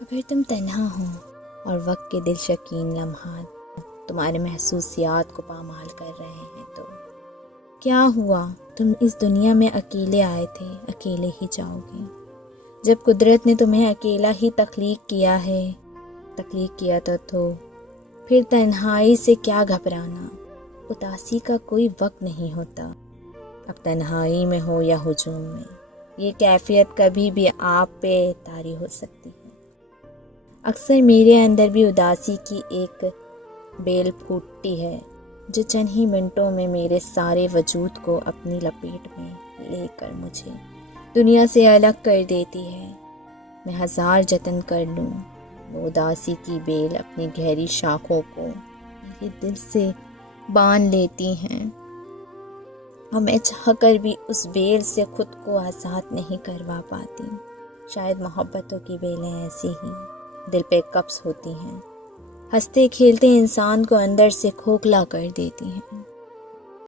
اگر تم تنہا ہو اور وقت کے دل شکین لمحات تمہارے محسوسیات کو پامال کر رہے ہیں تو کیا ہوا؟ تم اس دنیا میں اکیلے آئے تھے، اکیلے ہی جاؤ گے۔ جب قدرت نے تمہیں اکیلا ہی تخلیق کیا تو پھر تنہائی سے کیا گھبرانا؟ اداسی کا کوئی وقت نہیں ہوتا، اب تنہائی میں ہو یا ہجوم میں، یہ کیفیت کبھی بھی آپ پہ طاری ہو سکتی ہے۔ اکثر میرے اندر بھی اداسی کی ایک بیل پھوٹتی ہے جو چند ہی منٹوں میں میرے سارے وجود کو اپنی لپیٹ میں لے کر مجھے دنیا سے الگ کر دیتی ہے۔ میں ہزار جتن کر لوں، وہ اداسی کی بیل اپنی گہری شاخوں کو میرے دل سے باندھ لیتی ہیں، اور میں چاہ کر بھی اس بیل سے خود کو آزاد نہیں کروا پاتی۔ شاید محبتوں کی بیلیں ایسی ہی دل پہ قبض ہوتی ہیں، ہنستے کھیلتے انسان کو اندر سے کھوکھلا کر دیتی ہیں۔